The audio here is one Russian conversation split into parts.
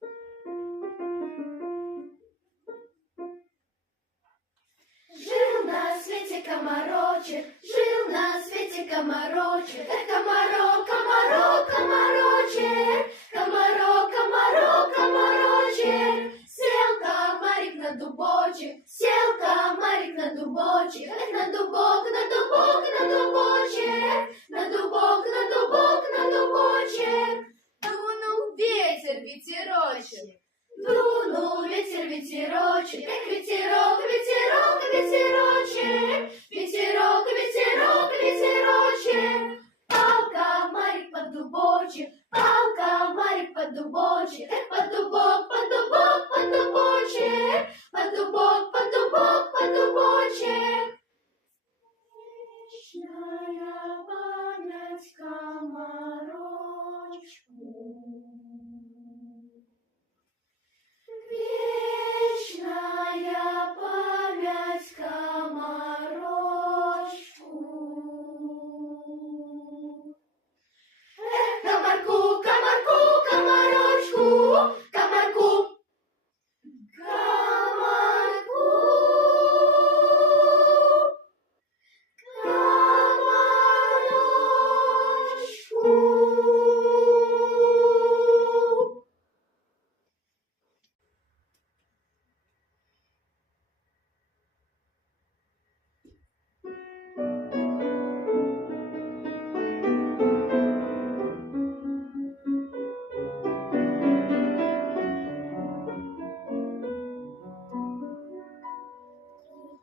Жил на свете комарочек, жил на свете комарочек. Эх, комарок, комарок, комарочек, комарок, комарок, комарочек. Сел комарик на дубочек, сел комарик на дубочек. Эх, на дубок, на дубок, на дубочек, на дубок, на дубок, на дубочек. Дунул ветер, ветерочек, дунул ветер, ветерочек. Эх, ветерок, ветерок, ветерочек, ветерок, ветерок, ветерочек. Пал комарик под дубочек, пал комарик под дубочек. Эх, под дубок, под дубок, под дубочек, под дубок, под дубок, под дубочек. Вечная память комарочку. Вечная память комарочку. Эх, комарку, комарку, комарочку, комарку, комарку, комарочку.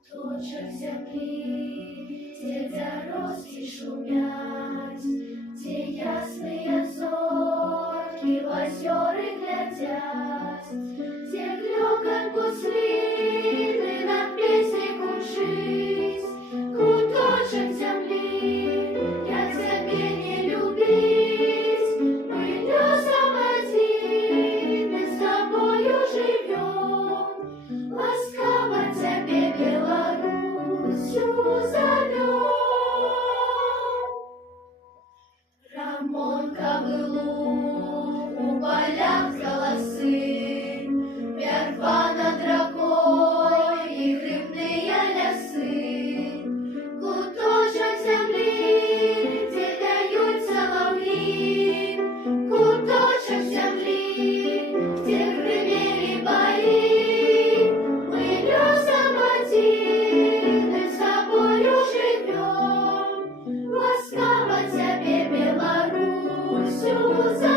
Кусочек земли, где дорожки шумят, где ясные зорки в озеры глядят, где клёкот гуслины над песней кучись. Кусочек земли, я тебе не любить, мы лесом один и с тобою живем. Ласково тебе Беларусью зовем. Рамонковый луг, у полях голосы, верба над рекой и хлебные лесы. Куточек земли, где вяют соловьи, куточек земли, где гремели бои. Мы лесом один и с тобою живем. Ласково тебе Беларусью зовем.